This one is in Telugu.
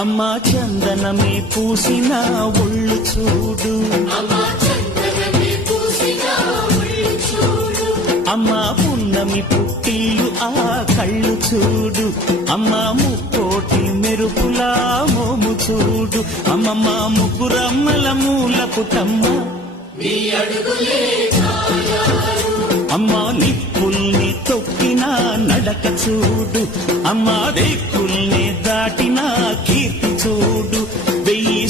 అమ్మా చందనమే పూసిన ఒళ్ళు చూడు, అమ్మా పున్నమి పుట్టిల్లు ఆ కళ్ళు చూడు, అమ్మా ముక్కోటి మెరుపులా మోము చూడు, అమ్మమ్మ ముగ్గురమ్మల మూల పుటమ్మ అమ్మా నిప్పుల్ని తొక్కిన నడక చూడు, అమ్మా దిక్కుల్ని దాటిన కీర్తి చూడు, వెయ్యి